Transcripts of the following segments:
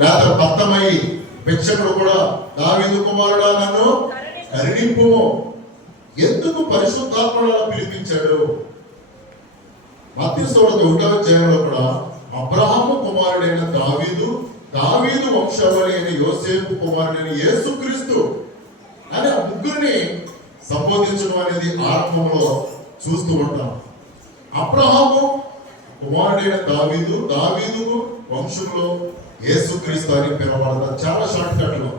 లేక భక్తమై భిక్షకుడు కూడా దావీదు కుమారుడా నన్ను కరుణింపు ఎందుకు పరిశుద్ధాత్మడు పిలిపించాడు? మధ్యస్థుడు ఒకటవ అధ్యాయంలో కూడా అబ్రహాము కుమారుడైన దావీదు దావీదు వంశావళి అయిన యోసేపు కుమారుడైన యేసుక్రీస్తు అని ఆ ముగ్గురిని సంబోధించడం అనేది ఆరంభంలో చూస్తూ ఉంటాం. అబ్రహాము కుమారుడైన దావీదు దావీదు వంశంలో యేసుక్రీస్తు అని పిలవడతారు చాలా షార్ట్ కట్లో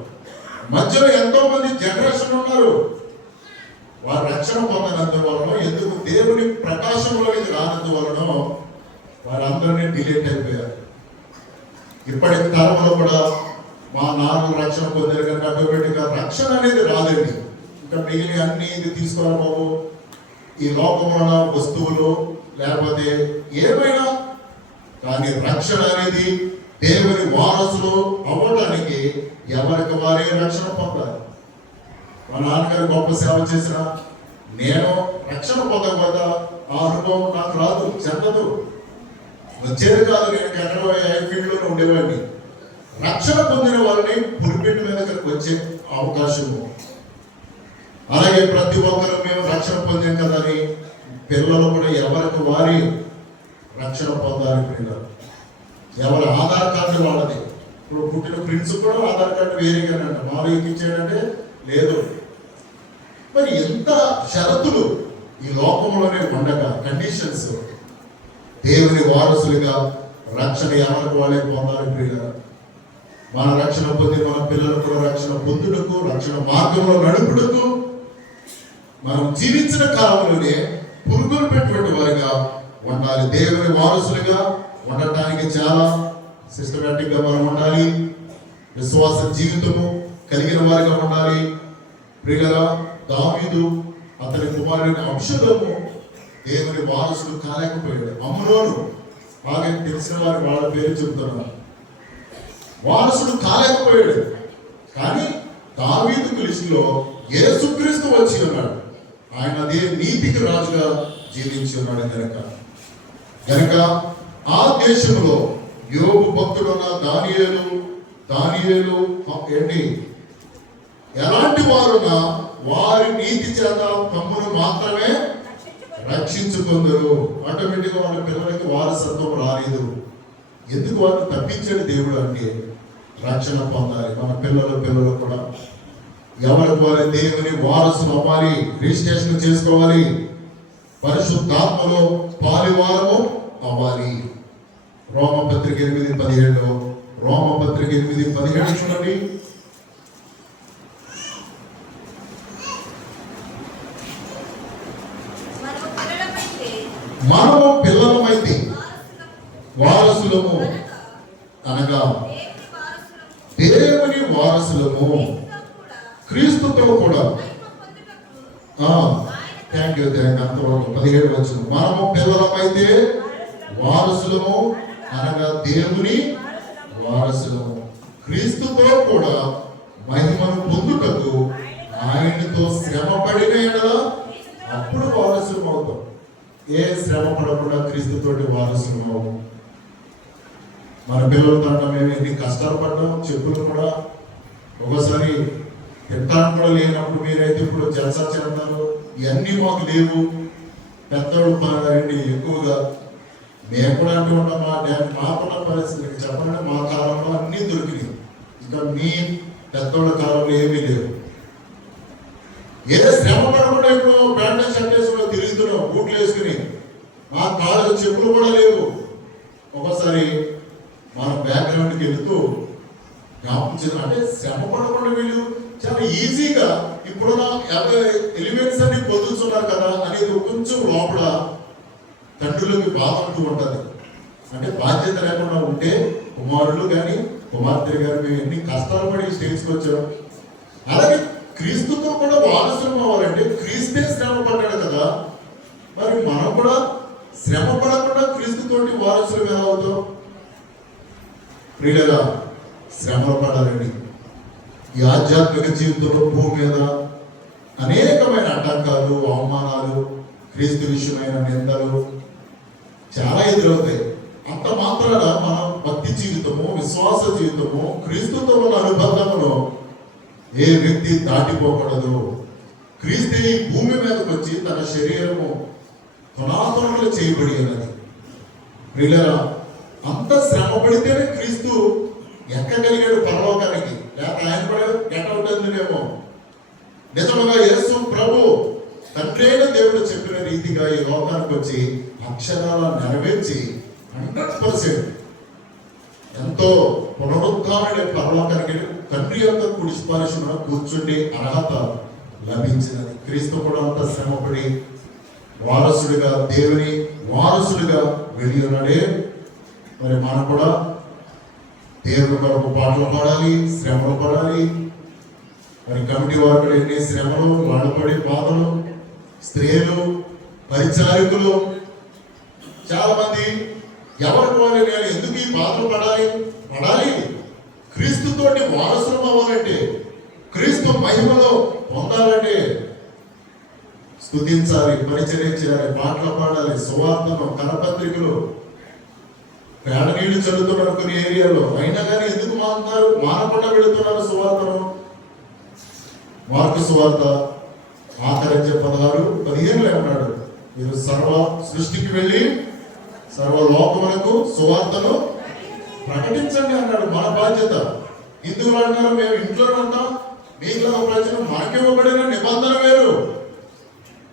మధ్యలో ఎంతో మంది జనరేషన్ ఉన్నారు. వారు రక్షణ పొందనందువలన ఎందుకు దేవుని ప్రకాశంలోకి రానందువలన వారందరినీ డిలేట్ అయిపోయారు. ఇప్పటి తరంలో కూడా మా నాన్న రక్షణ పొందారు కనుక ఆటోమేటిక్గా రక్షణ అనేది రాదండి. ఇంకా మిగిలిన అన్ని ఇది తీసుకురా బాబు? ఈ లోకంలో వస్తువులు లేకపోతే ఏమైనా? కానీ రక్షణ అనేది దేవుని వారసులు అవ్వడానికి ఎవరికి వారే రక్షణ పొందాలి? మా నాన్నగారు గొప్ప సేవ చేసిన నేను రక్షణ పొందకపోతే ఆ అనుభవం నాకు రాదు చెందదు వచ్చేది కాదు నేను ఎక్కడో ఫీల్డ్లోనే ఉండేవాడిని. రక్షణ పొందిన వారిని పురిపెట్టు మీదకి వచ్చే అవకాశము అలాగే ప్రతి ఒక్కరు మేము రక్షణ పొందాం కదని పిల్లలు కూడా ఎవరికి వారి రక్షణ పొందాలి పిల్లలు? ఎవరి ఆధార్ కార్డు వాళ్ళది? ఇప్పుడు పుట్టిన ప్రిన్స్ కూడా ఆధార్ కార్డు వేరేగానంట మాలు ఎక్కించాడంటే లేదు. మరి ఎంత షరతులు ఈ లోకంలోనే ఉండగా కండిషన్స్ దేవుని వారసులుగా రక్షణ ఎవరికి వాళ్ళే పొందాలి ప్రియుల మన రక్షణ పొంది మన పిల్లలు కూడా రక్షణ పొందుటకు రక్షణ మార్గంలో నడుపుటకు మనం జీవించిన కాలంలోనే పురుగులు పెట్టినటువంటి వారిగా ఉండాలి. దేవుని వారసులుగా ఉండటానికి చాలా సిస్టమేటిక్గా మనం ఉండాలి. విశ్వాస జీవితము కలిగిన వారిగా ఉండాలి. ప్రియులరా దావీదు అతని కుమారుని అంశలోము దేవుని వారసుడు కాలేకపోయాడు. అమ్మలోను బాగా తెలిసిన వారు వాళ్ళ పేరు చెబుతున్నారు వారసుడు కాలేకపోయాడు. కానీ దావీదు లిస్టులో యేసుక్రీస్తు వచ్చి ఉన్నాడు. ఆయన అదే నీతికి రాజుగా జీవించి ఉన్నాడు. గనక గనక ఆ దేశంలో యోగు భక్తుడున్న దానియేలు దానియేలు ఏంటి? ఎలాంటి వారున్నా వారి నీతి చేత తమ్మును మాత్రమే రక్షించుకుందరు. ఆటోమేటిక్గా వాళ్ళ పిల్లలకి వారసత్వం రాలేదు. ఎందుకు వారిని తప్పించాడు దేవుడు అంటే రక్షణ పొందాలి. మన పిల్లల పిల్లలు కూడా ఎవరి ద్వారా దేవుని వారసులు అవ్వాలి రిజిస్ట్రేషన్ చేసుకోవాలి పరిశుద్ధాత్మలో పాలివారము అవ్వాలి. రోమపత్రిక ఎనిమిది పదిహేడు రోమపత్రిక ఎనిమిది పదిహేడు చూడండి మనము పిల్లలమైతే మనము పిల్లలమైతే వారసులము వారసులము అనగా అనగా దేవుని దేవుని వారసులము వారసులము క్రీస్తుతో కూడా క్రీస్తుతో కూడా మహిమ పొందుటకు థ్యాంక్ యూ థ్యాంక్ అంతవరకు పదిహేడు వచ్చిన మనము పిల్లలమైతే వారసులము అనగా దేవుని వారసులము. క్రీస్తుతో కూడా మహిమను పొందుటకు ఆయనతో శ్రమ పడిన అప్పుడు వారసులం అవుతాం ఏ శ్రమ పడకుండా క్రీస్తుతోటి వారసులం అవు మన పిల్లలతో అంటాం మేము ఎన్ని కష్టాలు పడ్డాం చెప్పులు కూడా ఒకసారి తింటాను కూడా లేనప్పుడు మీరైతే ఇప్పుడు జలసా చేస్తారు ఇవన్నీ మాకు లేవు. పెద్దోళ్ళు పరండి ఎక్కువగా. మేము కూడా అంటూ ఉంటాం మా డ్యాన్ మాకున్న పరిస్థితి చెప్పండి మా కాలంలో అన్నీ దొరికినాయి. ఇంకా మీ పెద్దోళ్ళ కాలంలో ఏమీ లేవు. ఏ శ్రమ పడకుండా ఇప్పుడు ప్యాంట్ షర్ట్ తిరుగుతున్నాం బూట్లు వేసుకుని. మా కాళ్ళు చెప్పులు కూడా లేవు. ఒకసారి మన బ్యాక్గ్రౌండ్కి వెళుతూ జ్ఞాపకం అంటే శ్రమ పడకుండా వీళ్ళు చాలా ఈజీగా ఇప్పుడున్న ఎలిమెంట్స్ అన్ని పొందుతున్నారు కదా అనేది కొంచెం లోపల తండ్రులకి బాధ ఉంటూ ఉంటుంది. అంటే బాధ్యత లేకుండా ఉంటే కుమారులు కానీ కుమార్తె గారు మేము ఎన్ని కష్టాలు పడి స్టేజ్కి వచ్చాం. అలాగే క్రీస్తుతో కూడా వారసులం అవ్వాలంటే క్రీస్తే శ్రమ పడ్డాడు కదా. మరి మనం కూడా శ్రమ పడకుండా క్రీస్తుతోటి వారసులు ఎలా అవుతాం? ప్రియులరా శ్రమలు పడాలండి ఈ ఆధ్యాత్మిక జీవితంలో భూమి మీద అనేకమైన ఆటంకాలు అవమానాలు క్రీస్తు విషయమైన నిందలు చాలా ఎదురవుతాయి. అంత మాత్రాన మనం భక్తి జీవితము విశ్వాస జీవితము క్రీస్తుతో ఉన్న అనుబంధమును ఏ వ్యక్తి దాటిపోకూడదు. క్రీస్తు ఈ భూమి మీదకి వచ్చి తన శరీరము పునాతనములు చేయబడి ఉన్నది. అంత శ్రమ పడితేనే క్రీస్తు ఎక్కగలిగాడు పరలోకానికి? లేక ఆయన కూడా ఎట్ట ఉంటుందేమో నిజముగా యేసు ప్రభు తండ్రైన దేవుడు చెప్పిన రీతిగా ఈ లోకానికి వచ్చి అక్షరాల నెరవేర్చి హండ్రెడ్ పర్సెంట్ ఎంతో పునరుద్ధారణ పరలోకానికి తండ్రి యొక్క కుడి స్పర్శన కూర్చుండి అర్హత లభించినది. క్రీస్తు కూడా అంత శ్రమపడి వారసుడిగా దేవుని వారసుడిగా వెళ్ళి ఉన్నాడే మరి మనం కూడా దేవుని కొరకు పాటలు పాడాలి శ్రమలు పడాలి. మరి కమిటీ వారు ఎన్ని శ్రమలు వాళ్ళు పడే బాధలు స్త్రీలు పరిచారికులు చాలా మంది ఎవరు పోవాలి నేను ఎందుకు ఈ బాధలు పడాలి? పడాలి. క్రీస్తుతోటి వారసులం అవ్వాలంటే క్రీస్తు మహిమలో పొందాలంటే స్థుతించాలి పరిచయం చేయాలి పాటలు పాడాలి సువార్తను కరపత్రికలు పేడ నీళ్ళు చల్లుతున్నారు కొన్ని ఏరియాలో. అయినా కానీ ఎందుకు మారుతున్నారు మారకుండా వెళుతున్నారు సువార్తను. మార్పు సువార్త ఆకరించే పదహారు పదిహేనులో అన్నాడు మీరు సర్వ సృష్టికి వెళ్ళి సర్వ లోకములకు సువార్తను ప్రకటించండి అన్నాడు మన బాధ్యత. హిందువులు అంటారు మేము ఇంట్లో ఉంటాం. మీలో ప్రజలు మాకివ్వబడిన నిబంధన వేరు.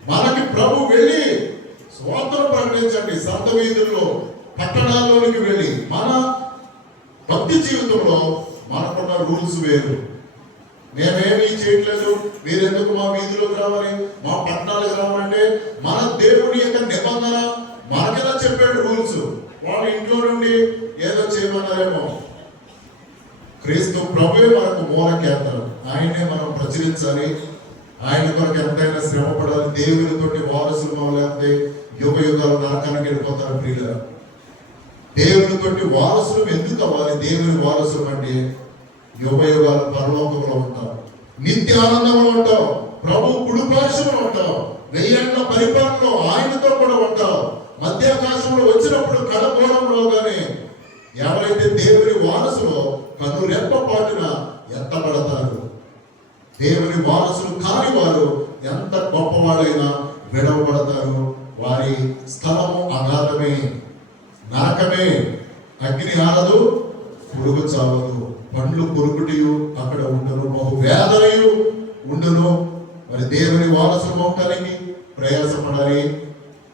మనకి ప్రభు వెళ్ళి స్వార్థను ప్రకటించండి. సంత వీధుల్లో పట్టణాల్లోనికి వెళ్ళి మన భక్తి జీవితంలో మనకున్న రూల్స్ వేరు. మేమేమీ చేయట్లేదు మీరెందుకు మా వీధిలోకి రావాలి? మా పట్టణాలకు రావాలంటే మన దేవుడి యొక్క నిబంధన మనకెలా చెప్పాడు రూల్స్? వాళ్ళ ఇంట్లో నుండి ఏదో చేయమన్నారేమో. క్రీస్తు ప్రభువే మనకు మూల కేంద్రం. మనం ప్రచురించాలి. ఆయన కొరకు ఎంతైనా శ్రమ పడాలి దేవునితోటి వారసులు లేకపోతే యుగ యుగాలు నరకానికి వెళ్ళిపోతారు ప్రియుల దేవునితోటి వారసులు ఎందుకు అవ్వాలి? దేవుని వారసులు అంటే యుగయుగాల పరలోకంలో ఉంటాం. నిత్య ఆనందంలో ఉంటాం. ప్రభు కుడిపార్శ్వంలో ఉంటాం. వెయ్యేళ్ళ పరిపాలనలో ఆయనతో కూడా ఉంటాం. మధ్యాకాశంలో వచ్చినప్పుడు కడగోళంలో కానీ ఎవరైతే దేవుని వారసులో కనురెప్ప పాటున ఎత్తబడతారు దేవుని వారసులు కాని వారు ఎంత గొప్పవాళ్ళైనా విడవబడతారు. వారి స్థలము అగాధమే. నరకమే అగ్ని ఆరదు పురుగు చావదు. పండ్లు పురుగుటియు అక్కడ ఉండను. బహు వేదనయు ఉండను. మరి దేవుని వారసులు అవ్వటానికి ప్రయాసపడాలి.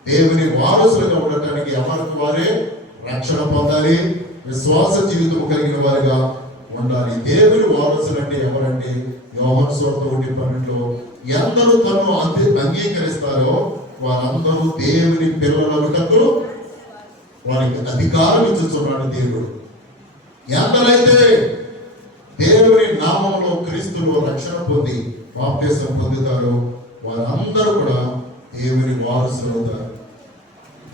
దేవుని వారసులుగా ఉండటానికి ఎవరికి వారే రక్షణ పొందాలి. విశ్వాస జీవితం కలిగిన వారిగా ఉండాలి. దేవుని వారసులు అంటే ఎవరంటే యోహన్ స్వార్థ ఒకటి పన్నెండులో ఎందరూ తను అంగీకరిస్తారో వారందరూ దేవుని పిల్లలకు వారికి అధికారం ఇచ్చుతున్నాడు దేవుడు. ఎందరైతే దేవుని నామంలో క్రీస్తులో రక్షణ పొంది బాప్తీసం పొందుతారో. వారందరూ కూడా దేవుని వారసులు అవుతారు.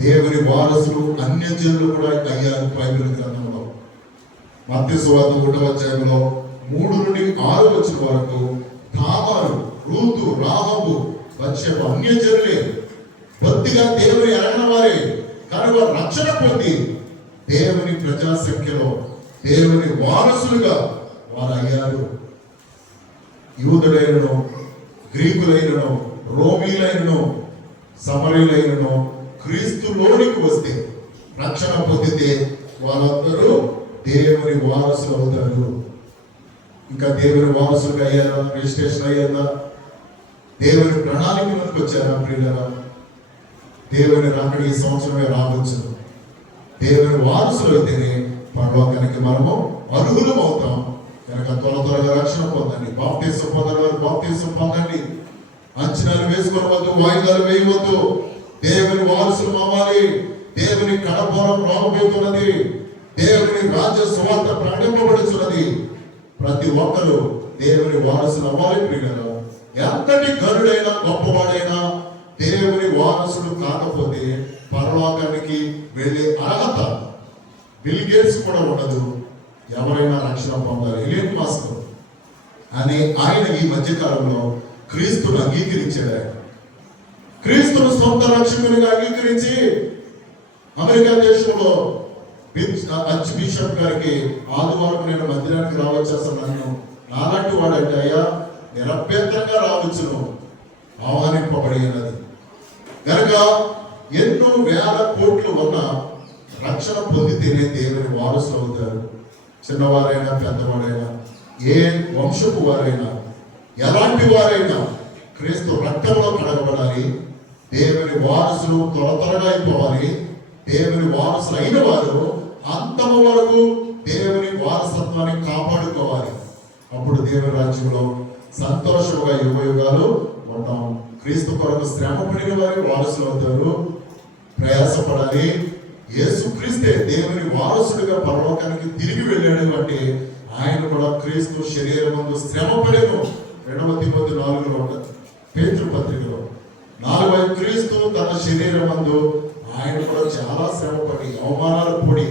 దేవుని వారసులు అన్యజనులు కూడా అయ్యారు బైబిల్ గ్రంథంలో. మధ్య సువార్త ఒకటో అధ్యాయంలో మూడు నుండి ఆరు వచ్చిన వరకు తామారు రూతు రాహబు వచ్చే అన్యజనులే బొత్తిగా దేవుని ఎరగిన వారే కానీ వారు రక్షణ పొంది దేవుని ప్రజా సంఖ్యలో దేవుని వారసులుగా వారు అయ్యారు యూదుడైనను గ్రీకులైనను రోమీలైనను సమరీలైనను క్రీస్తులోనికి వస్తే రక్షణ పొందితే వాళ్ళందరూ దేవుని వారసులు అవుతారు. ఇంకా దేవుని వారసులుగా అయ్యారా? రిజిస్ట్రేషన్ అయ్యారా దేవుని ప్రణాళికలోకి వచ్చారా ప్రియులరా? దేవుని రాకడ ఈ సంవత్సరమే రావచ్చు దేవుని వారసులు అయితేనే పరలోకానికి మనము అర్హులం అవుతాం. కనుక త్వర త్వరగా రక్షణ పొందండి. బాప్తీసం పొందని వారు బాప్తీసం పొందండి. అంచనాలు వేసుకోవద్దు వాయిదాలు వేయవద్దు. దేవుని వారసులు అవ్వాలి. దేవుని కడపోరం రాబోతున్నది. దేవుని రాజ్య సువార్త ప్రకటింపబడుతున్నది ప్రతి ఒక్కరూ దేవుని వారసులు అవ్వాలి ప్రియులు ఎంతటి గరుడైనా గొప్పవాడైనా దేవుని వారసుడు కాకపోతే పరలోకానికి వెళ్ళే అర్హత బిల్ గేట్స్ కూడా ఉండదు. ఎవరైనా రక్షణ పొందాలి. ఎలియన్ మాస్కర్ అని ఆయన ఈ మధ్యకాలంలో క్రీస్తును అంగీకరించాడు ఆయన క్రీస్తును సొంత రక్షకునిగా అంగీకరించి అమెరికా దేశంలో అచ్ బిషప్ గారికి ఆదివారం నేను మందిరానికి రావచ్చు అసలు నన్ను నాలాంటి వాడంటే అయ్యా నిరభ్యంతరంగా రావచ్చును. ఆహ్వానింపబడి ఉన్నది. కనుక ఎన్నో వేల కోట్లు ఉన్న రక్షణ పొందితేనే దేవుని వారసులు అవుతారు. చిన్నవారైనా పెద్దవారైనా ఏ వంశపు వారైనా ఎలాంటి వారైనా క్రీస్తు రక్తంలో కడగబడాలి. దేవుని వారసులు త్వర త్వరగా అయిపోవాలి. దేవుని వారసులు అయిన వారు అంతమ వరకు దేవుని వారసత్వాన్ని కాపాడుకోవాలి. అప్పుడు దేవుని రాజ్యంలో సంతోషముగా యుగ యుగాలు ఉంటాం క్రీస్తు కొరకు శ్రమ పడిన వారి వారసులు అవుతారు ప్రయాసపడాలి. యేసుక్రీస్తే దేవుని వారసుడిగా పరలోకానికి తిరిగి వెళ్ళాడు అంటే ఆయన కూడా క్రీస్తు శరీరం ముందు శ్రమ పడేను రెండవ తిమ్మతి నాలుగులో ఉంటుంది పేతృ పత్రికలో నాలుగవ క్రీస్తు తన శరీరం మందు ఆయన కూడా చాలా శ్రమ పడి అవమానాలు పొడి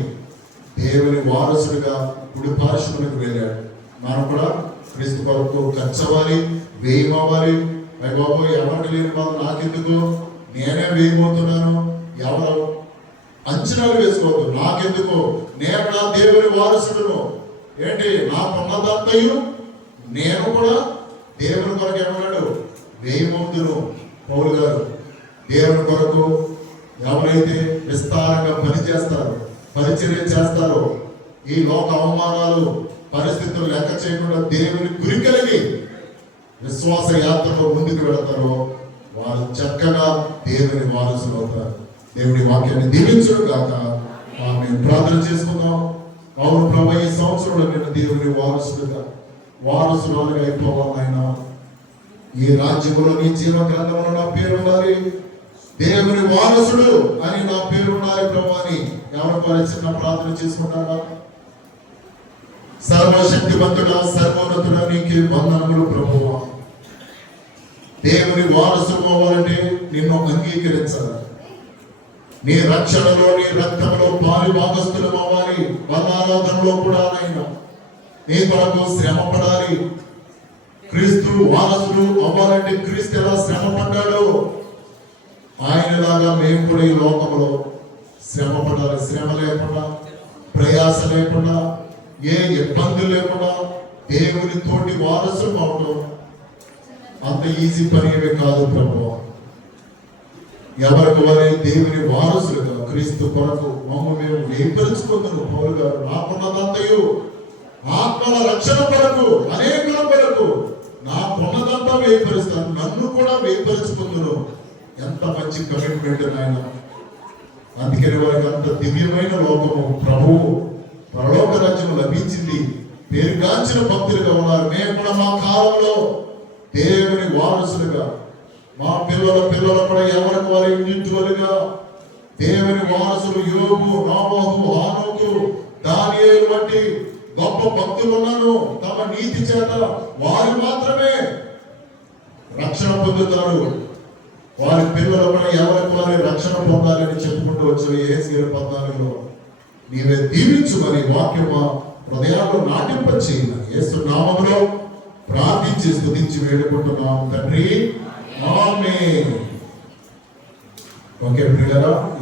దేవుని వారసుడిగా గుడి పార్శ్వనికి వెళ్ళాడు. మనం కూడా క్రీస్తు కొరకు ఖర్చవ్వాలి వేయమవ్వాలి అయ్య బాబు ఎవరికి లేని బాధ నాకెందుకు? నేనే వేయబోతున్నాను. ఎవరు? అంచనాలు వేసుకోవద్దు. నాకెందుకు? నేను నా దేవుని వారసుడును. ఏంటి? నా నాకున్నదంతయు నేను కూడా దేవుని కొరకు ఏమన్నాడు? వేయమవుతును పౌరు గారు దేవుని కొరకు ఎవరైతే విస్తారంగా పనిచేస్తారో పరిచర్య చేస్తారో ఈ లోక అవమానాలు పరిస్థితులు లెక్క చేయకుండా దేవుని గురి కలిగి విశ్వాస యాత్రలో ముందుకు వెళతారో వారు చక్కగా దేవుని వారసులు అవుతారు. దేవుడి వాక్యాన్ని దీవించడం కాక మేము ప్రార్థన చేసుకుందాం. అవును ప్రభు ఈ సంవత్సరంలో నేను దేవుని వారసుడుగా వారసులుగా అయిపోవాలైనా ఈ రాజ్యంలో నీ జీవ గ్రంథంలో నా పేరు ఉండాలి. దేవుని వారసుడు అని నా పేరు ఉండాలి ప్రభు అని ఎవరి వారి చిన్న ప్రార్థన చేసుకుంటారా? సర్వశక్తివంతుడా సర్వోన్నతుడా నీకే వందనములు ప్రభువా. దేవుని వారసుడు అవ్వాలంటే నిన్ను అంగీకరించాలి. నీ రక్షణలో నీ రక్తంలో పాలు భాగస్థులు అవ్వాలి బలారాధనలో కూడా నైనా నీ కొరకు శ్రమ పడాలి క్రీస్తు వారసులు అవ్వాలంటే క్రీస్తు ఎలా శ్రమ పడ్డాడో ఆయనలాగా మేము కూడా ఈ లోకంలో శ్రమ పడాలి శ్రమ లేకుండా ప్రయాస లేకుండా ఏ ఇబ్బంది లేకుండా దేవునితోటి వారసులు అవడం అంత ఈజీ పని ఏమీ కాదు ప్రభు. ఎవరికి వారే దేవుని వారసులుగా క్రీస్తు కొరకు మమ్మ మేము వేపరుచుకుందను పౌరు గారు. నాకున్నదంతయు ఆత్మల రక్షణ కొరకు అనేకుల కొరకు నాకున్నదంతా వేపరుస్తాను నన్ను కూడా వేపరుచుకుందును ఎంత మంచి కమిట్మెంట్ నాయన. అందుకని వారికి అంత దివ్యమైన లోకము. ప్రభువు పరలోక రాజ్యం లభించింది పేరుగాంచిన భక్తులుగా ఉన్నారు. మేము కూడా మా కాలంలో దేవుని వారసులుగా మా పిల్లల పిల్లల కూడా ఎవరికి వారి ఇంటివారుగా దేవుని వారసులు యోగు నామోహు హానోకు దానియేలు వంటి గొప్ప భక్తులు ఉన్నాను తమ నీతి చేత వారు మాత్రమే రక్షణ పొందుతారు. వారి పిల్లల కూడా ఎవరికి వారి రక్షణ పొందాలని చెప్పుకుంటూ వచ్చిన ఏసీ పద్నాలుగులో. నీవే దీవించు మరి వాక్యం హృదయాల్లో నాటింప చేయమని యేసు నామములో ప్రార్థించి స్థుతించి వేడుకుంటున్నాం తండ్రి ఓకే ప్రియరా